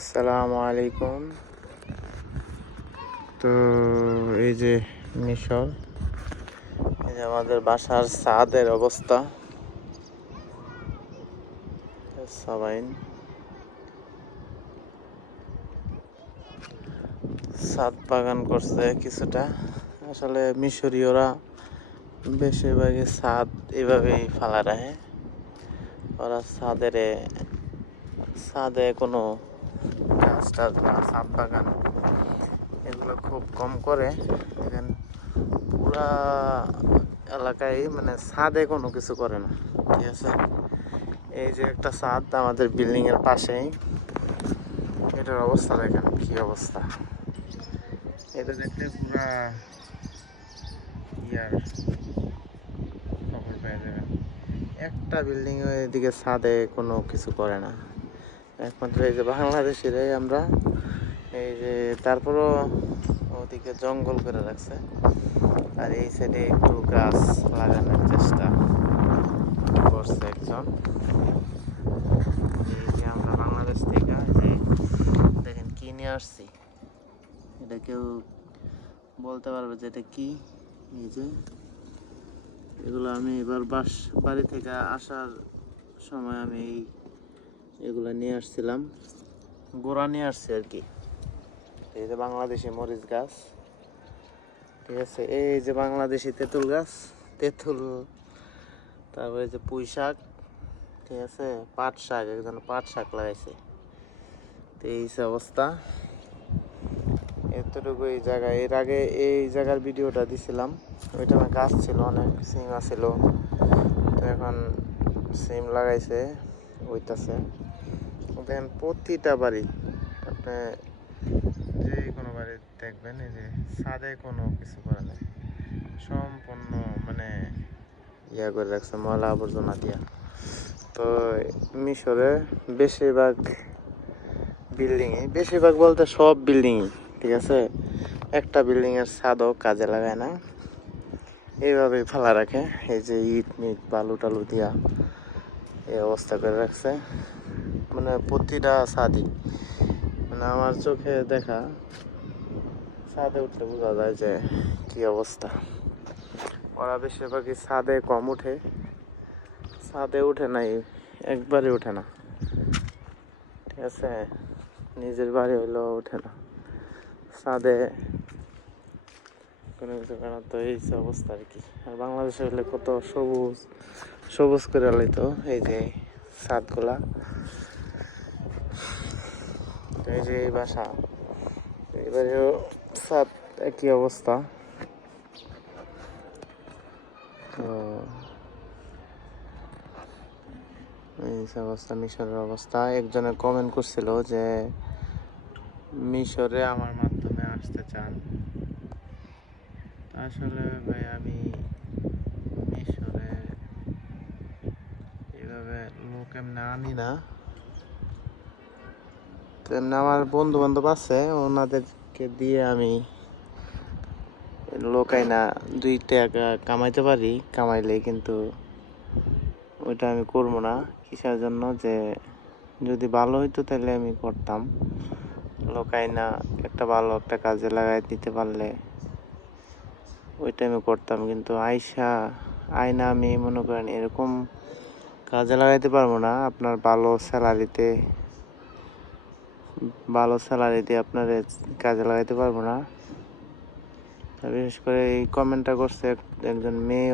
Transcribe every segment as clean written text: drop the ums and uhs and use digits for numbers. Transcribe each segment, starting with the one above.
আসসালামু আলাইকুম। তো এই যে মিশর, এই যে আমাদের বাসার ছাদের অবস্থা। সবাই ছাদ বাগান করছে কিছুটা। আসলে মিশরীয়রা বেশিরভাগই ছাদ এভাবেই ফালা রাখে। ওরা ছাদে কোনো গাছ টাছ বা ছাদ বাগান এগুলো খুব কম করে। দেখেন পুরা এলাকায় মানে ছাদে কোনো কিছু করে না, ঠিক আছে। এই যে একটা ছাদ আমাদের বিল্ডিং এর পাশেই, এটার অবস্থা দেখেন কি অবস্থা। এটা দেখলে পুরা ইয়ার খবর পেয়ে যাবেন। একটা বিল্ডিং এদিকে ছাদে কোনো কিছু করে না, একমাত্র এই যে বাংলাদেশেরাই আমরা। এই যে তারপরও ওদিকে জঙ্গল করে রাখছে, আর এই সাইডে একটু গাছ লাগানোর চেষ্টা করছে একজন। এই যে আমরা বাংলাদেশ থেকে যে দেখেন কি নিয়ে আসছি, এটা কেউ বলতে পারবে যে এটা কি। এই যে এগুলো আমি এবার বাড়ি থেকে আসার সময় আমি এগুলো নিয়ে আসছিলাম, গোড়া নিয়ে আসছি আর কি। এই যে বাংলাদেশি মরিচ গাছ, ঠিক আছে। এই যে বাংলাদেশি তেঁতুল গাছ, তেঁতুল। তারপরে যে পুঁই শাক, ঠিক আছে। পাট শাক, একজন পাট শাক লাগাইছে। তো এই অবস্থা এতটুকু এই জায়গায়। এর আগে এই জায়গার ভিডিওটা দিছিলাম, ওইটা আমার গাছ ছিল, অনেক সিম আছিল। তো এখন সিম লাগাইছে, হইতাছে। দেখেন প্রতিটা বাড়ি, আপনি যে কোনো বাড়ি দেখবেন এই যে ছাদে কোনো কিছু করে নেই, সম্পূর্ণ মানে ইয়া করে রাখছে ময়লা আবর্জনা দিয়া। তো মিশরে বেশিরভাগ বলতে সব বিল্ডিংই, ঠিক আছে। একটা বিল্ডিং এর ছাদও কাজে লাগায় না, এইভাবেই ফেলা রাখে। এই যে ইট মিট বালু টালু দিয়া এই অবস্থা করে রাখছে, মানে প্রতিটা ছাদই। মানে আমার চোখে দেখা, ছাদে উঠলে বোঝা যায় যে কি অবস্থা। ওরা বেশিরভাগই ছাদে কম উঠে, ছাদে উঠে নাই, একবারে উঠে না, ঠিক আছে। নিজের বাড়ি হইলেও উঠে না ছাদে কোনো কিছু কেন। তো এই অবস্থা আর কি। আর বাংলাদেশে হইলে কত সবুজ সবুজ করে লইতো এই যে ছাদগুলা। তো এই যে এই বাসা, এবারেও ছাদ একই অবস্থা। তো এই অবস্থা মিশরের অবস্থা। একজনে কমেন্ট করছিল যে মিশরে আমার মাধ্যমে আসতে চান। আসলে ভাই আমি মিশরে এইভাবে লোক এমনি আনি না। তো এমনি আমার বন্ধু বান্ধব আছে, ওনাদেরকে দিয়ে আমি লোক আইনা 2 টাকা কামাইতে পারি। কামাইলে কিন্তু ওইটা আমি করবো না। কিসের জন্য, যে যদি ভালো হইতো তাহলে আমি করতাম। লোক আইনা একটা ভালো একটা কাজে লাগাই দিতে পারলে ওইটা আমি করতাম। কিন্তু আয়না আমি মনে করেন এরকম কাজে লাগাইতে পারবো না। আপনার ভালো স্যালারিতে আপনার কাজে লাগাইতে পারবো না। বিশেষ করে এই কমেন্টটা করছে একজন মেয়ে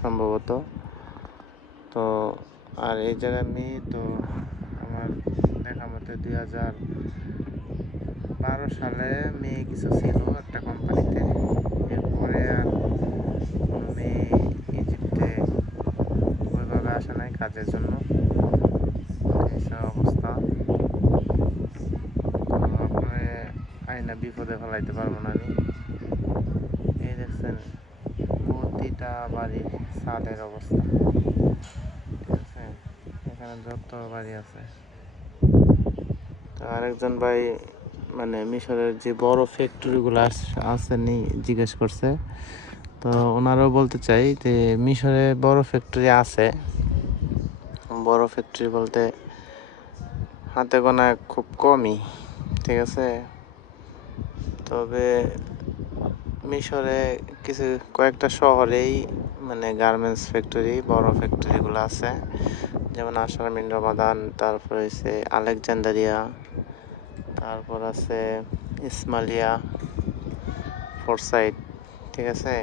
সম্ভবত। তো আর এই জায়গায় মেয়ে তো আমার দেখা মতে 2012 সালে মেয়ে কিছু ছিল একটা কোম্পানিতে। এরপরে আর কোনো মেয়ে ইজিপ্টে ওইভাবে আসে নাই কাজের জন্য। এইসব অবস্থা। আপনার আইনা বিপদে ফেলাইতে পারবো না আমি। এই দেখছেন প্রতিটা বাড়ির ছাদের অবস্থা, ঠিক আছে। এখানে যত বাড়ি আছে। আরেকজন ভাই মানে মিশরের যে বড় ফ্যাক্টরিগুলো আছে নি জিজ্ঞেস করছে। তো ওনারাও বলতে চাই যে মিশরে বড় ফ্যাক্টরি আছে। বড় ফ্যাক্টরি বলতে হাতে গোনা খুব কমই, ঠিক আছে। তবে মিশরে কয়েকটা শহরেই মানে গার্মেন্টস ফ্যাক্টরি, বড় ফ্যাক্টরিগুলো আছে, যেমন আশরাফ বিন রমাদান, তারপর হচ্ছে আলেকজান্ডারিয়া, তারপর আছে ইসমাইলিয়া, ফোর্সাইট, ঠিক আছে,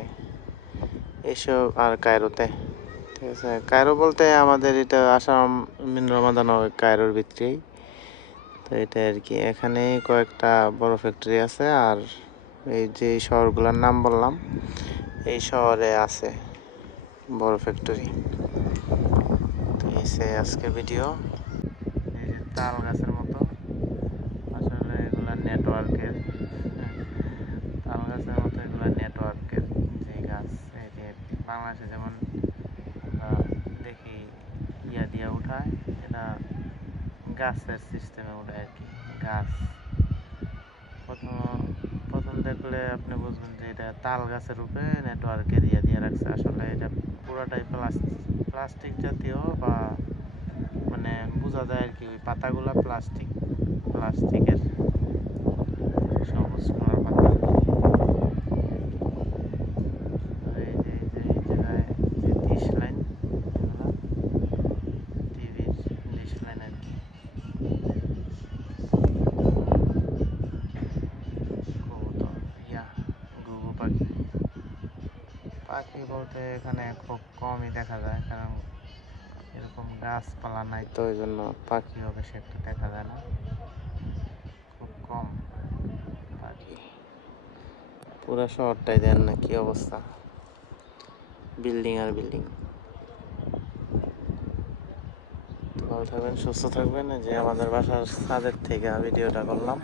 এইসব, আর কায়রোতে, ঠিক আছে। কায়রো বলতে আমাদের এটা আশরাফ বিন রমাদান কায়রোর ভিতরেই, তো এটা আর কি। এখানে কয়েকটা বড় ফ্যাক্টরি আছে, আর এই যে শহরগুলোর নাম বললাম, এই শহরে আছে বড় ফ্যাক্টরি। তো এই সে আজকের ভিডিও। এই যে তাল গাছের মতো, আসলে এগুলা নেটওয়ার্কের, তাল গাছের মতো এগুলা নেটওয়ার্কের যে গাছ, এই যে বাংলাদেশে যেমন আমরা দেখি ইয়া দিয়া উঠায়, এটা গাছের সিস্টেমে উঠায় আর কি। গাছ প্রথম প্রথম দেখলে আপনি বুঝবেন যে এটা তাল গাছের উপরে নেটওয়ার্কের ইয়া দিয়ে রাখছে। আসলে এটা পুরাটাই প্লাস্টিক জাতীয়, বা মানে বোঝা যায় আর কি, ওই পাতাগুলা প্লাস্টিকের সবুজ কালার পাতা। এই যে এই জায়গায় যে ডিশ লাইন, এগুলা টিভির ডিশ লাইন আর কি। কবুতর, ঘুঘু পাখি। পাখি বলতে এখানে খুব কমই দেখা যায়, কারণ এরকম গাছপালা নাই, তো ওই জন্য পাখিও বেশি একটা দেখা যায় না, খুব কম পাখি। পুরো শহরটাই দেন না কি অবস্থা, বিল্ডিং আর বিল্ডিং। তো ভালো থাকবেন, সুস্থ থাকবেন। যে আমাদের বাসার ছাদের থেকে ভিডিওটা করলাম।